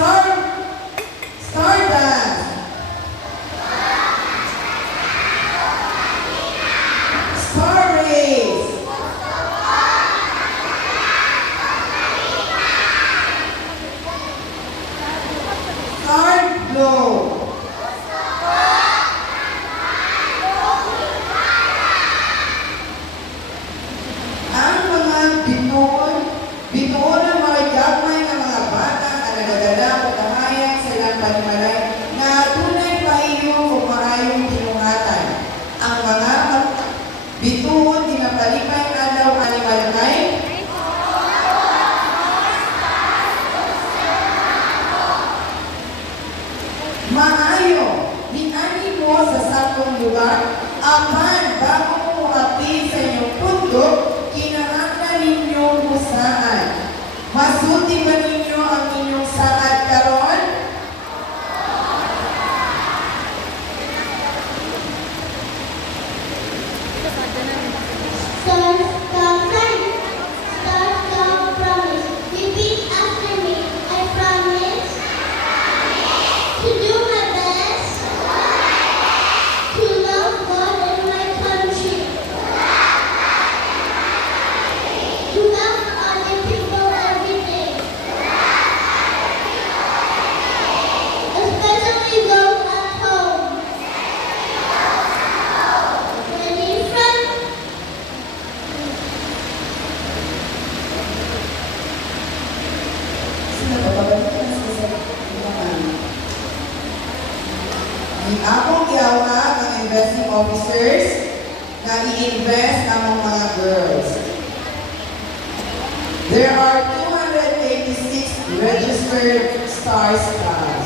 Stardust. Star Race. Star Glow. Ang mga bituon ng mga gagmay ng mga bata na nagaganap o kahayag sa ilang panimalay na tunay pahiyo o maayong tinungatan. Ang mga bituon dinapalipay adaw animal kay maayo, hinani mo sa sakong lugar, apan bago mo apil sa inyong pundo, kinahanglan ninyong husaan. Masuti ba ninyo ang inyong saad karon? Start, promise. Repeat after me. I promise to do my best to love God and my country, to love other people every day, especially those at home. Ready, friend? Ang akong giawag ang investing officers na i-invest ng mga girls. There are 286 registered star scouts.